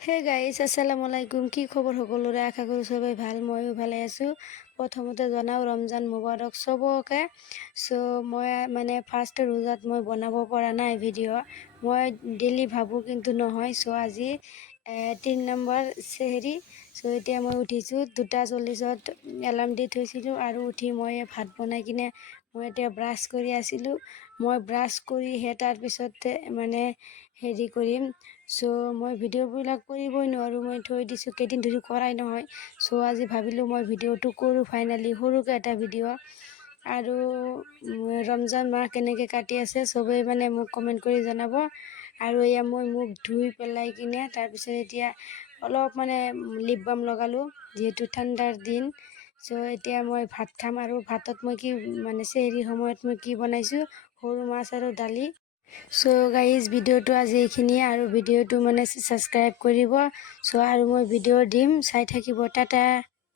Hey guys আসসালামু আলাইকুম। কি খবৰ সকলোৰে? আশা কৰোঁ সবাই ভাল, ময়ো ভালে আছোঁ। প্ৰথমতে জনাওঁ ৰমজান মুবাৰক চবকে। মই মানে ফাৰ্ষ্ট ৰোজাত মই বনাব পৰা নাই ভিডিঅ'। মই ডেইলি ভাবোঁ কিন্তু নহয়। আজি 3 নম্বৰ চেহেৰি। এতিয়া মই উঠিছোঁ 2:40ত এলাৰ্ম দি থৈছিলোঁ আৰু উঠি মই ভাত বনাই কিনে মই এতিয়া ব্ৰাছ কৰি আছিলোঁ। মই ব্ৰাছ কৰিহে তাৰপিছতে মানে হেৰি কৰিম। মই ভিডিঅ'বিলাক কৰিবই নোৱাৰোঁ, মই থৈ দিছোঁ, কেইদিন ধৰি কৰাই নহয়। আজি ভাবিলোঁ মই ভিডিঅ'টো কৰোঁ ফাইনেলি, সৰুকৈ এটা ভিডিঅ'। আৰু ৰমজান মাহ কেনেকৈ কাটি আছে চবেই মানে মোক কমেণ্ট কৰি জনাব। আৰু এয়া মই মুখ ধুই পেলাই কিনে তাৰপিছত এতিয়া অলপ মানে লিপ বাম লগালোঁ, যিহেতু ঠাণ্ডাৰ দিন। এতিয়া মই ভাত খাম। আৰু ভাতত মই কি মানে চেহেৰিৰ সময়ত মই কি বনাইছোঁ, সৰু মাছ আৰু দালি। গাইজ ভিডিঅ'টো আজি এইখিনিয়ে, আৰু ভিডিঅ'টো মানে ছাবস্ক্ৰাইব কৰিব। আৰু মই ভিডিঅ' দিম, চাই থাকিব। টাটা।